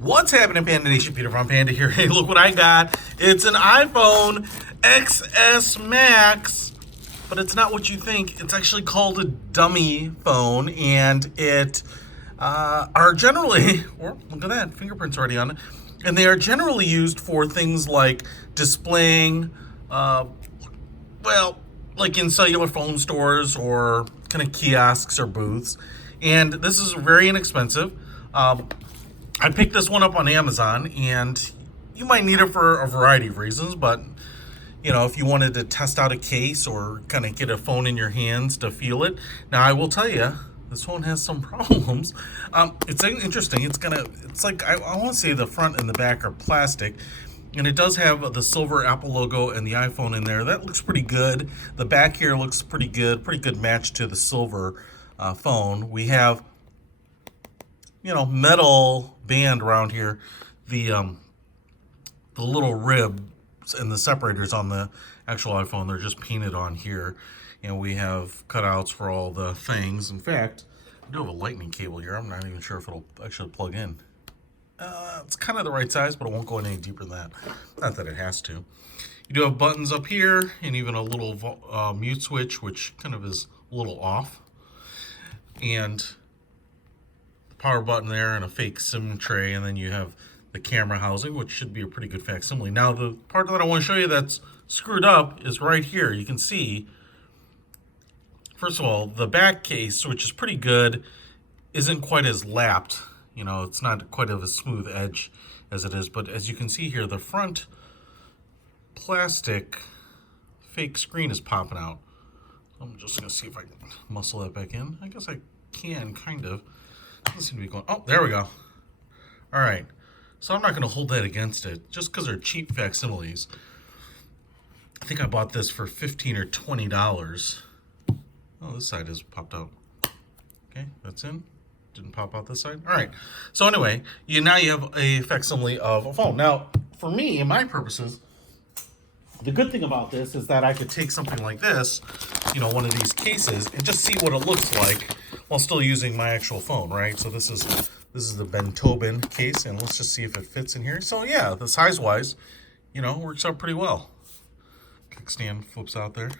What's happening, Panda Nation? Peter from Panda here. Hey, look what I got. It's an iPhone XS Max, but it's not what you think. It's actually called a dummy phone, and it are generally, or look at that, fingerprints already on it, and they are generally used for things like displaying, well, like in cellular phone stores or kind of kiosks or booths. And this is very inexpensive. I picked this one up on Amazon, and you might need it for a variety of reasons, but you know, if you wanted to test out a case or kind of get a phone in your hands to feel it. Now, I will tell you, this phone has some problems. It's interesting. It's like, I want to say the front and the back are plastic, and it does have the silver Apple logo and the iPhone in there. That looks pretty good. The back here looks pretty good match to the silver phone. We have, you know, metal band around here. The little ribs and the separators on the actual iPhone, they're just painted on here. And we have cutouts for all the things. In fact, I do have a lightning cable here. I'm not even sure if it'll actually plug in. It's kind of the right size, but it won't go any deeper than that. Not that it has to. You do have buttons up here and even a little mute switch, which kind of is a little off. And power button there and a fake SIM tray, and then you have the camera housing, which should be a pretty good facsimile. Now, the part that I want to show you that's screwed up is right here. You can see, first of all, the back case, which is pretty good, isn't quite as lapped. You know, it's not quite of a smooth edge as it is, but as you can see here, the front plastic fake screen is popping out. I'm just going to see if I can muscle that back in. I guess I can, kind of. Doesn't seem to be going. Oh, there we go. All right. So I'm not going to hold that against it, just because they're cheap facsimiles. I think I bought this for $15 or $20. Oh, this side has popped out. Okay, that's in. Didn't pop out this side. All right. So anyway, now you have a facsimile of a phone. Now, for me and my purposes, the good thing about this is that I could take something like this, you know, one of these cases, and just see what it looks like while still using my actual phone, right? So this is the Bentobin case, and let's just see if it fits in here. So yeah, the size-wise, you know, works out pretty well. Kickstand flips out there.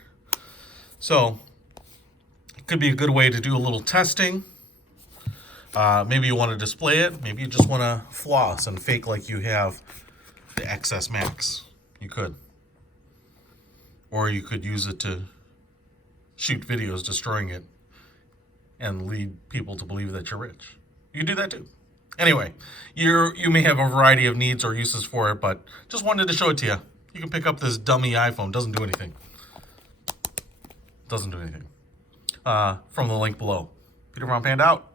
So it could be a good way to do a little testing. Maybe you want to display it. Maybe you just want to floss and fake like you have the XS Max. You could. Or you could use it to shoot videos destroying it and lead people to believe that you're rich. You can do that too. Anyway, you may have a variety of needs or uses for it, but just wanted to show it to you. You can pick up this dummy iPhone. Doesn't do anything. Doesn't do anything. From the link below. Peter from Panda out.